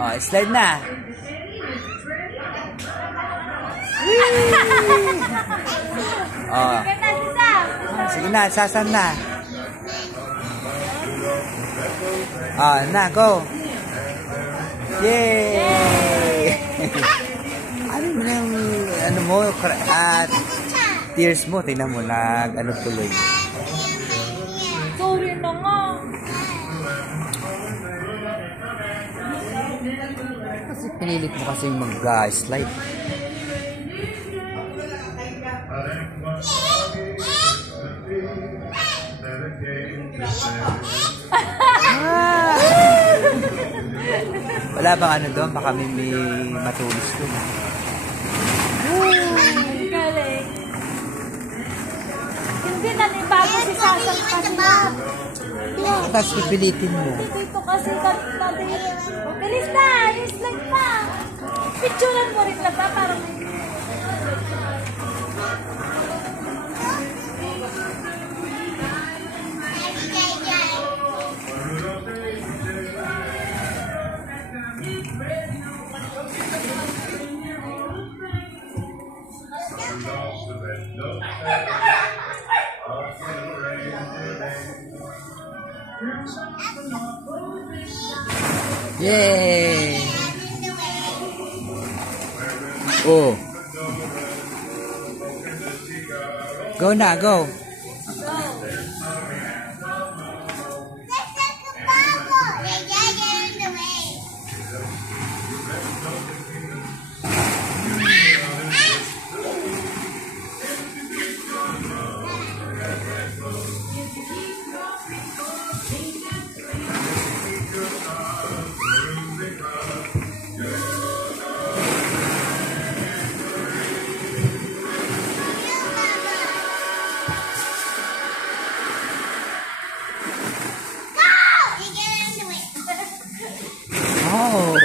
Oh, slide na. Oh. Sige na, sasan na. Ah, na, go. Yay! Ano mo na yung, ano mo, tears mo, tingnan mo, ano tuloy. Sorry na nga. Kasi pinilit mo kasi mag-slide. Wala bang ano doon? Baka may matulis doon. Galing. Hindi na ni bago si Sasang kanina. Tapos pipilitin mo. Dito kasi natin. Bilis na! I-slide pa! Picturean mo rin na ba? Parang yay! Oh. Go na, go. Oh,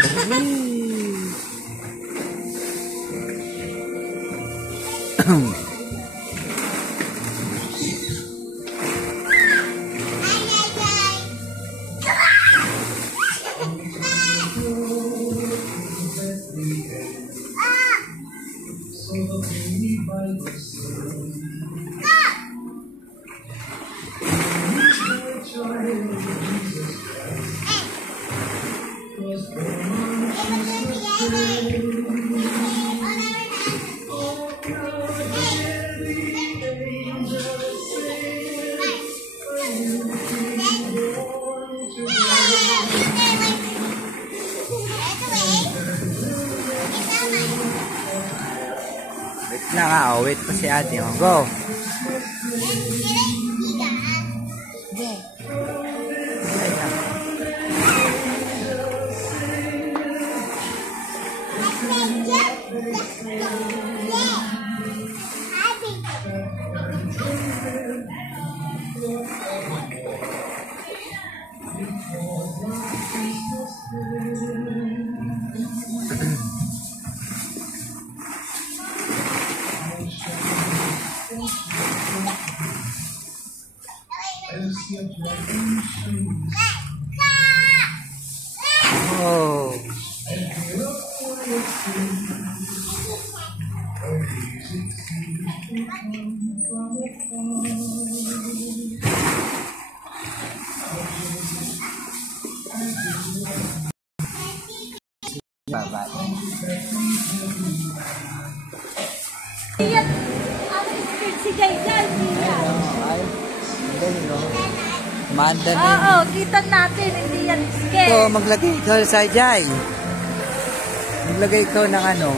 wait lang ha. Oh, wait pa si ate. Oh, go. Oh. Baba. Yan, ano scared si Jai Jai, yan. Ay, hindi no. Manda na. Oo, kita natin, hindi yan scared. So, maglagay ikaw sa Jai. Maglagay ikaw ng ano,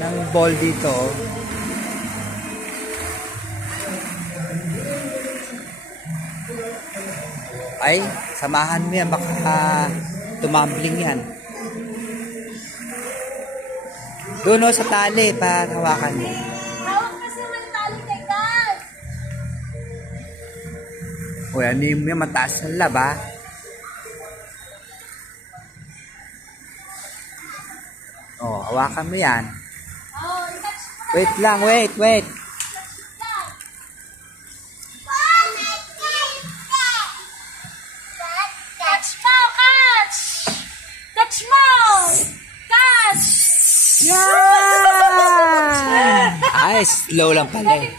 ng ball dito. Ay, samahan mo yan, baka tumambling yan. Doon o sa tali, para hawakan mo. Hawak kasi may tali kay God. Uy, ano yung mataas ng laba? Oh, hawakan mo yan. Oh, Wait lang, wait. catch po, catch! Yan! Ay, slow lang pala eh.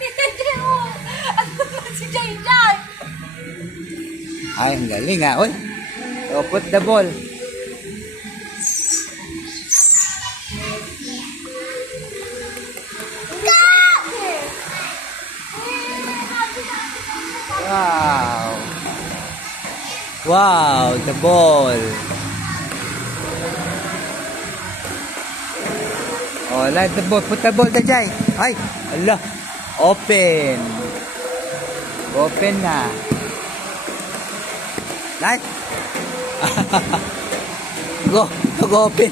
Si Jay Jay. Ay, ang galing ah. Uy, so put the ball. Wow. Wow, the ball. Oh, let the ball. Put the ball, Jai. Ay, Allah. Open. Open na. Nice. Go. Go open.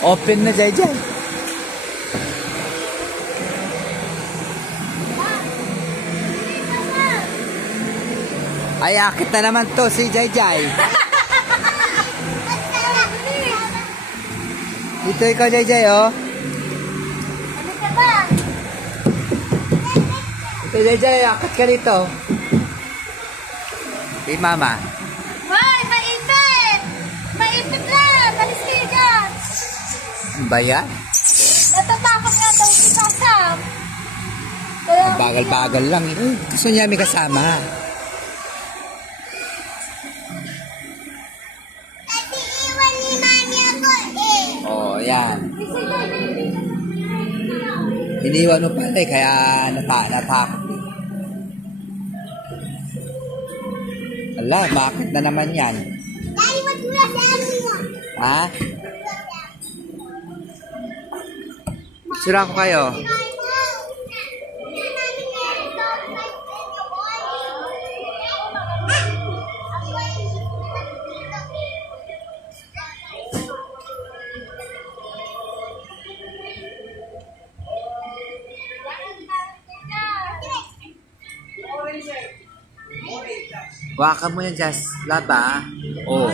Open na, Jai. Ay, akit na naman to si Jai. Dito ikaw, Jai, oh. Ano ka ba? Ito, Jai, akit ka dito. Kay Mama. Hoy, maipit! Maipit lang! Malis kayo dyan! Ano ba yan? Natatakot nga daw si Sasam. Kaya, Bagal-bagal lang. Gusto niya may kasama. iwan ni Mami ako eh. Oh, yan. Iniwan mo pala eh, kaya natakot eh. Ala, bakit na naman yan? Dahil magula sa amin mo. Ha? Sira ko kayo. Waka mo yan, Jazz. Laba, oh.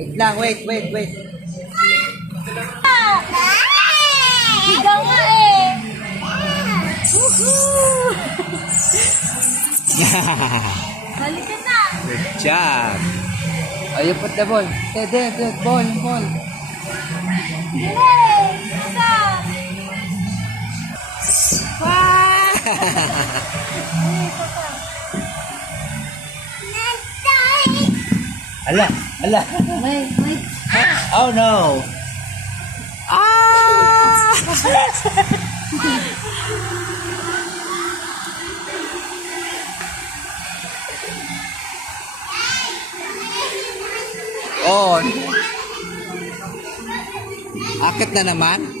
Wait lang, wait. Higa nga eh. Balik ka na. Good job. Oh, you put the ball. Ball. Yay! Isa. Wow! Ala. Wait. Oh no. Ah! On. Akit na naman.